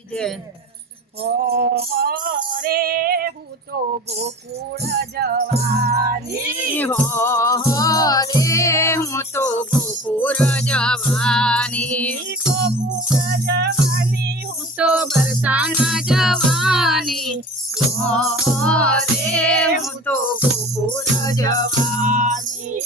જય હો હો રે હું તો ગોકુળ જવાની હો હો રે હું તો ગોકુળ જવાની ગોકુળ જવાની હું હું તો બરસાના જવાની હો હો રે હું તો ગોકુળ જવાની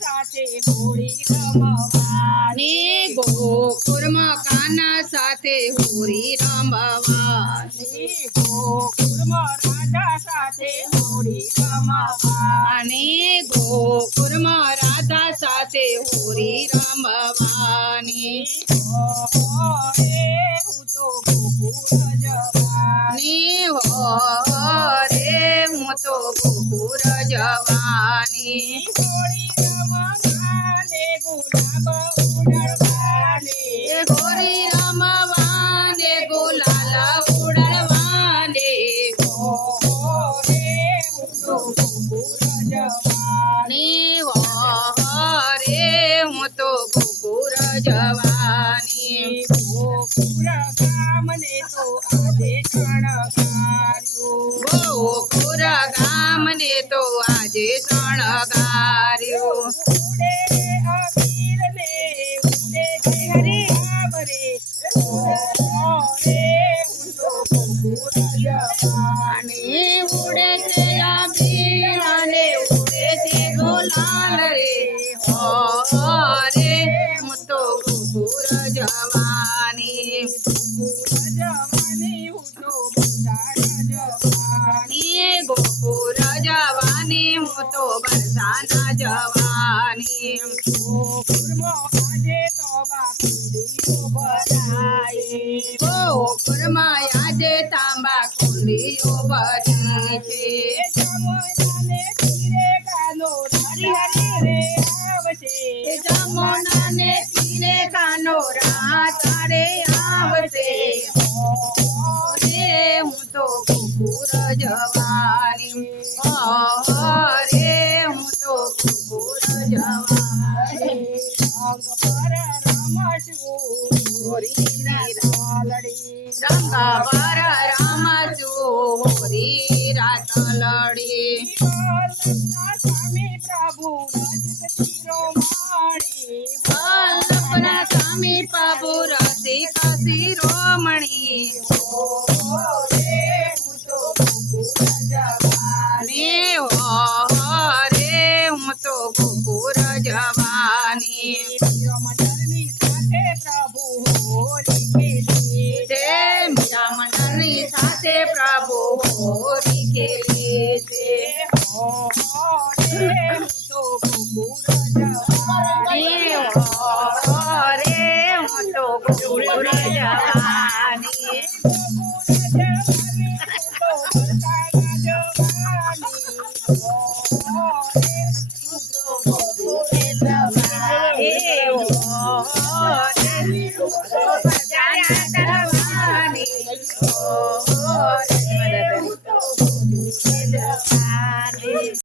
સાથે હોળી રમવાની ને ગોકુળમાં કાના સાથે હોરી રમવાની ગોકુળમાં રાધા સાથે હોળી રમવાની અને ગોકુળમાં રાધા સાથે હોરી રમવાની હો હો રે હું તો ગોકુળ જવાની. ગોકુળ ગામને તો આજે શણગાર્યું. ગોકુળ ગામને તો આજે શણગાર્યું ઉડે અબીરને ઉડે હરિયામ રે હો રે હું તો ગોકુળ જવાની અને ઉડે છે આબીરાને ઉડે છે ગુલાલ રે હો રે હું તો ગોકુળ જવાની ગોકુળ જવાની તો બરસાના જવાની કુરમો આજે તો બાકુંડી ભરાઈ ઓ કુરમા આજે તાંબા કુંડી ભરાઈ છે. કુકુર જવાની રે હું તો કુકુર જવાની પર રામ ચોરી રાત લડી સ્વામી પ્રભુ રજ શિરોમણી. સ્વામી Vem trazer.